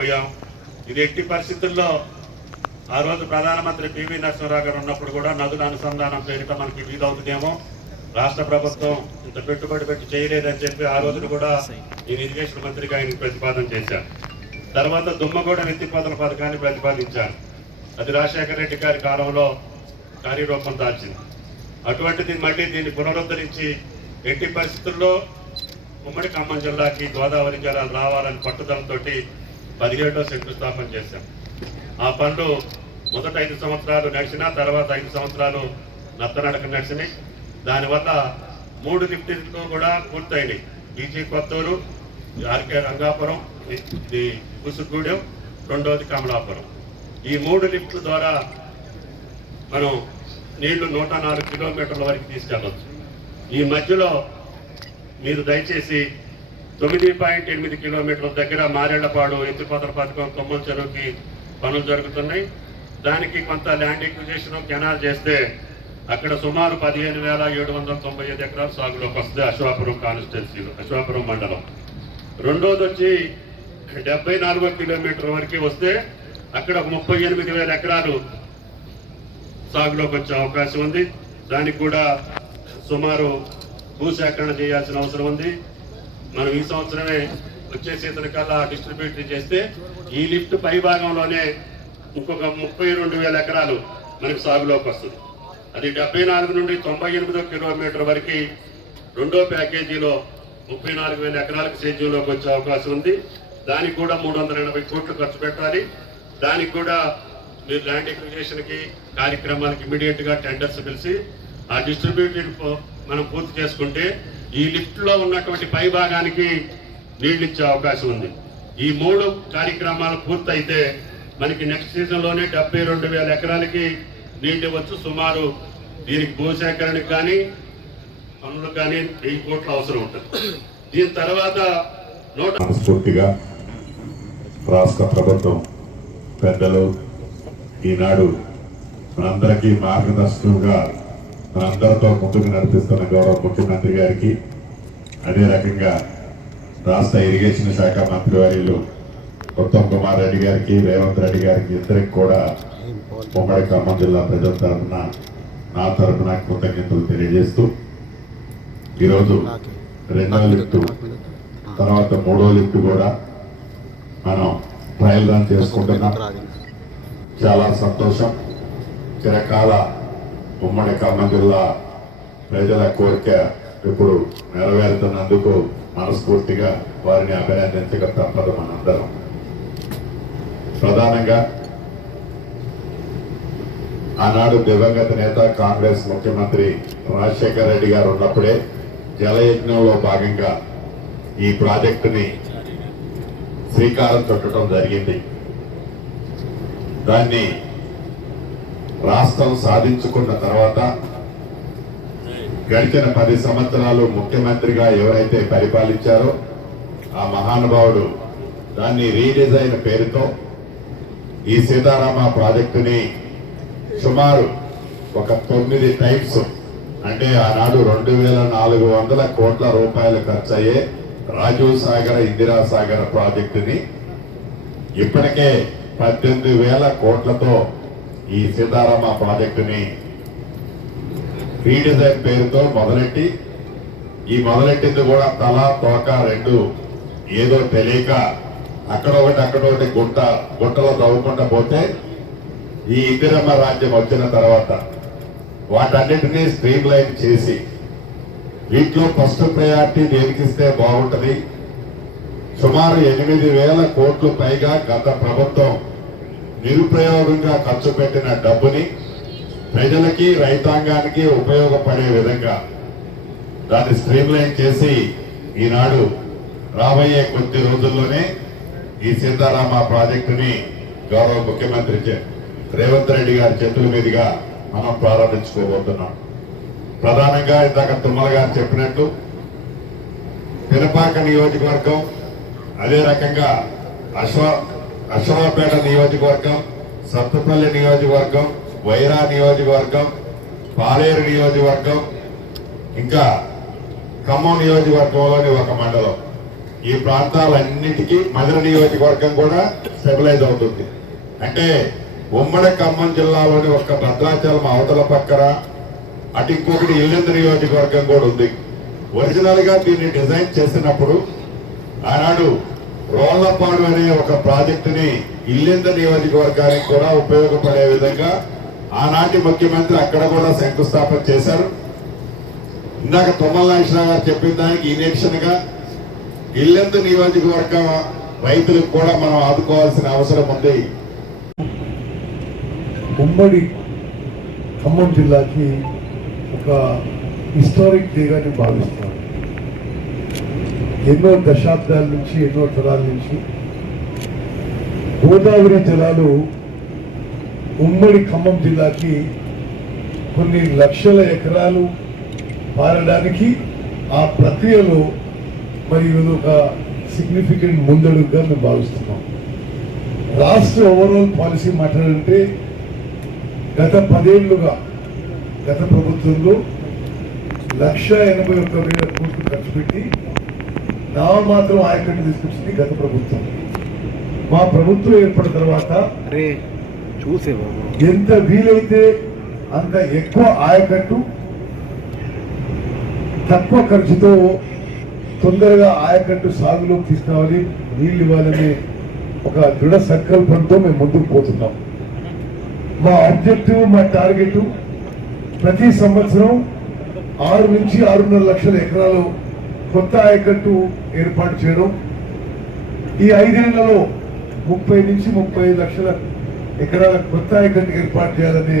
పోయాం. ఇది ఎట్టి పరిస్థితుల్లో ఆ రోజు ప్రధానమంత్రి పివి నరసింహరావు గారు ఉన్నప్పుడు కూడా నదుల అనుసంధానం పేరిట మనకి వీలవుతుందేమో రాష్ట్ర ప్రభుత్వం ఇంత పెట్టుబడి పెట్టి చేయలేదని చెప్పి ఆ రోజున కూడా నేను ఇరిగేషన్ మంత్రిగా ఆయన ప్రతిపాదన చేశాను తర్వాత దుమ్మగూడ ఎత్తిపోతల పథకాన్ని ప్రతిపాదించాను అది రాజశేఖర రెడ్డి గారి కాలంలో కార్యరూపం దాల్చింది. అటువంటిది మళ్ళీ దీన్ని పునరుద్ధరించి ఎట్టి పరిస్థితుల్లో ఉమ్మడి ఖమ్మం జిల్లాకి గోదావరి జలాలు రావాలని పట్టుదలతోటి పదిహేడో శంకుస్థాపన చేశాం. ఆ పనులు మొదట ఐదు సంవత్సరాలు నడిచిన తర్వాత ఐదు సంవత్సరాలు నత్తనడక నడిచినాయి. దానివల్ల మూడు లిఫ్టులు కూడా పూర్తయినాయి. బీజీ కొత్తూరు ఆర్కే రంగాపురం ఇది కుసుగూడెం రెండవది కమలాపురం. ఈ మూడు లిఫ్ట్ల ద్వారా మనం నీళ్ళు నూట నాలుగు కిలోమీటర్ల వరకు తీసుకెళ్ళవచ్చు ఈ మధ్యలో మీరు దయచేసి తొమ్మిది పాయింట్ ఎనిమిది కిలోమీటర్ల దగ్గర మారేళ్ళపాడు ఎత్తిపోతల పథకం కొమ్మల చెరువుకి పనులు జరుగుతున్నాయి. దానికి కొంత ల్యాండ్ ఎక్విజేషన్ కెనాల్ చేస్తే అక్కడ సుమారు పదిహేను వేల ఏడు వందల తొంభై ఐదు ఎకరాలు సాగులోకి వస్తుంది అశ్వాపురం కాన్స్టిట్యున్సీలో అశ్వాపురం మండలం. రెండోది వచ్చి డెబ్బై నాలుగో కిలోమీటర్ వరకు వస్తే అక్కడ ఒక ముప్పై ఎనిమిది వేల ఎకరాలు సాగులోకి వచ్చే అవకాశం ఉంది. దానికి కూడా సుమారు భూసేకరణ చేయాల్సిన అవసరం ఉంది. మనం ఈ సంవత్సరమే వచ్చే సీజన్ కల్లా డిస్ట్రిబ్యూట్ చేస్తే ఈ లిఫ్ట్ పై భాగంలోనే ఇంకొక ముప్పై రెండు వేల ఎకరాలు మనకి సాగులోకి వస్తుంది. అది డెబ్బై నాలుగు నుండి తొంభై ఎనిమిదో కిలోమీటర్ వరకు రెండో ప్యాకేజీలో ముప్పై నాలుగు వేల ఎకరాలకు సేద్యంలోకి వచ్చే అవకాశం ఉంది. దానికి కూడా మూడు వందల ఎనభై కోట్లు ఖర్చు పెట్టాలి. దానికి కూడా మీరు ల్యాండ్ ఎక్విజేషన్కి కార్యక్రమాలకు కార్యక్రమానికి టెండర్స్ పిలిచి ఆ డిస్ట్రిబ్యూటెడ్ మనం పూర్తి చేసుకుంటే ఈ లిఫ్ట్లో ఉన్నటువంటి పై భాగానికి నీళ్ళు ఇచ్చే అవకాశం ఉంది. ఈ మూడు కార్యక్రమాలు పూర్తయితే మనకి నెక్స్ట్ సీజన్లోనే డెబ్బై రెండు వేల ఎకరాలకి నీళ్ళు ఇవ్వచ్చు. సుమారు దీనికి భూసేకరణకు కానీ పనులకు కానీ వెయ్యి కోట్ల అవసరం ఉంటుంది. దీని తర్వాత నూట మనస్ఫూర్తిగా రాష్ట్ర ప్రభుత్వం పెద్దలు ఈనాడు మనందరికీ మార్గదర్శకులుగా అందరితో ముందుకు నడిపిస్తున్న గౌరవ ముఖ్యమంత్రి గారికి అదే రకంగా రాష్ట్ర ఇరిగేషన్ శాఖ మంత్రి వర్యులు ఉత్తమ్ కుమార్ రెడ్డి గారికి రేవంత్ రెడ్డి గారికి ఇద్దరికి కూడా ఉమ్మడి ఖమ్మం జిల్లా ప్రజల తరఫున నా తరఫున కృతజ్ఞతలు తెలియజేస్తూ ఈరోజు రెండవ లిఫ్ట్ తర్వాత మూడో లిఫ్ట్ కూడా మనం ట్రయల్ రన్ చేసుకుంటున్నాం. చాలా సంతోషం. చిరకాల ఉమ్మడి ఖమ్మం జిల్లా ప్రజల కోరిక ఇప్పుడు నెరవేరుతున్నందుకు మనస్ఫూర్తిగా వారిని అభినందించక తప్పదు మనందరం. ప్రధానంగా ఆనాడు దివంగత నేత కాంగ్రెస్ ముఖ్యమంత్రి రాజశేఖర రెడ్డి గారు ఉన్నప్పుడే జలయజ్ఞంలో భాగంగా ఈ ప్రాజెక్టుని శ్రీకారం చుట్టడం జరిగింది. దాన్ని రాష్ట్రం సాధించుకున్న తర్వాత గడిచిన పది సంవత్సరాలు ముఖ్యమంత్రిగా ఎవరైతే పరిపాలించారో ఆ మహానుభావుడు దాన్ని రీడిజైన్ పేరుతో ఈ సీతారామ ప్రాజెక్టుని సుమారు ఒక తొమ్మిది టైప్స్ అంటే ఆనాడు రెండు వేల నాలుగు వందల కోట్ల రూపాయలు ఖర్చు అయ్యే రాజీవ్ సాగర్ ఇందిరా సాగర్ ప్రాజెక్టుని ఇప్పటికే పద్దెనిమిది వేల కోట్లతో ఈ సీతారామ ప్రాజెక్టుని రీడిజైన్ పేరుతో మొదలెట్టి ఈ మొదలెట్టింది కూడా తల తోక రెండు ఏదో తెలియక అక్కడ ఒకటి అక్కడ ఒకటి గుంట గుంటలో తవ్వుకుంటా పోతే ఈ ఇందిరమ్మ రాజ్యం వచ్చిన తర్వాత వాటన్నిటినీ స్ట్రీమ్ లైన్ చేసి వీటిలో ఫస్ట్ ప్రయారిటీ దేనికిస్తే బాగుంటుంది? సుమారు ఎనిమిది వేల కోట్లు పైగా గత ప్రభుత్వం నిరుపయోగంగా ఖర్చు పెట్టిన డబ్బుని ప్రజలకి రైతాంగానికి ఉపయోగపడే విధంగా దాన్ని స్ట్రీమ్లైన్ చేసి ఈనాడు రాబోయే కొద్ది రోజుల్లోనే ఈ సీతారామ ప్రాజెక్టుని గౌరవ ముఖ్యమంత్రి చే- రేవంత్ రెడ్డి గారి చేతుల మీదుగా మనం ప్రారంభించుకోబోతున్నాం. ప్రధానంగా ఇందాక తుమ్మల గారు చెప్పినట్టు పినపాక నియోజకవర్గం అదే రకంగా అశ్వ అశ్వరాపేట నియోజకవర్గం సత్తపల్లి నియోజకవర్గం వైరా నియోజకవర్గం పాలేరు నియోజకవర్గం ఇంకా ఖమ్మం నియోజకవర్గంలోని ఒక మండలం. ఈ ప్రాంతాలన్నిటికీ మధుర నియోజకవర్గం కూడా స్టెబిలైజ్ అవుతుంది. అంటే ఉమ్మడి ఖమ్మం జిల్లాలోని ఒక భద్రాచలం అవతల పక్కన అటు ఇంకొకటి ఇల్లెందు నియోజకవర్గం కూడా ఉంది. ఒరిజినల్గా దీన్ని డిజైన్ చేసినప్పుడు ఆనాడు రోళ్ళపాడు అనే ఒక ప్రాజెక్టుని ఇల్లెంత నియోజకవర్గానికి కూడా ఉపయోగపడే విధంగా ఆనాటి ముఖ్యమంత్రి అక్కడ కూడా శంకుస్థాపన చేశారు. ఇందాక తుమ్మల నాగేశ్వరరావు గారు చెప్పిన దానికి ఇన్ఎక్షన్గా ఇల్లెందు నియోజకవర్గ రైతులకు కూడా మనం ఆదుకోవాల్సిన అవసరం ఉంది. ఉమ్మడి ఖమ్మం జిల్లాకి ఒక హిస్టారిక్ డేగా భావిస్తున్నాను ఎన్నో దశాబ్దాల నుంచి ఎన్నో తరాల నుంచి గోదావరి జలాలు ఉమ్మడి ఖమ్మం జిల్లాకి కొన్ని లక్షల ఎకరాలు పారడానికి ఆ ప్రక్రియలో మరి ఇది ఒక సిగ్నిఫికెంట్ ముందడుగుగా మేము భావిస్తున్నాం. రాష్ట్ర ఓవరాల్ పాలసీ మాట్లాడంటే గత పదేళ్ళుగా గత ప్రభుత్వంలో లక్ష ఎనభై ఒక్క వేల కోట్లు ఖర్చు పెట్టి నా మాత్రం ఆయకట్టు తీసుకొచ్చింది గత ప్రభుత్వం. మా ప్రభుత్వం ఏర్పడిన తర్వాత చూసే ఎంత వీలైతే అంత ఎక్కువ ఆయకట్టు తక్కువ ఖర్చుతో తొందరగా ఆయకట్టు సాగులోకి తీసుకురావాలి నీళ్ళు ఇవ్వాలనే ఒక దృఢ సంకల్పంతో మేము ముందుకు పోతున్నాం. మా ఆబ్జెక్టివ్ మా టార్గెట్ ప్రతి సంవత్సరం ఆరు నుంచి ఆరున్నర లక్షల ఎకరాలు కొత్త ఆయకట్టు ఏర్పాటు చేయడం. ఈ ఐదేళ్ళలో ముప్పై నుంచి ముప్పై లక్షల ఎకరాల కొత్త ఆయకట్టు ఏర్పాటు చేయాలనే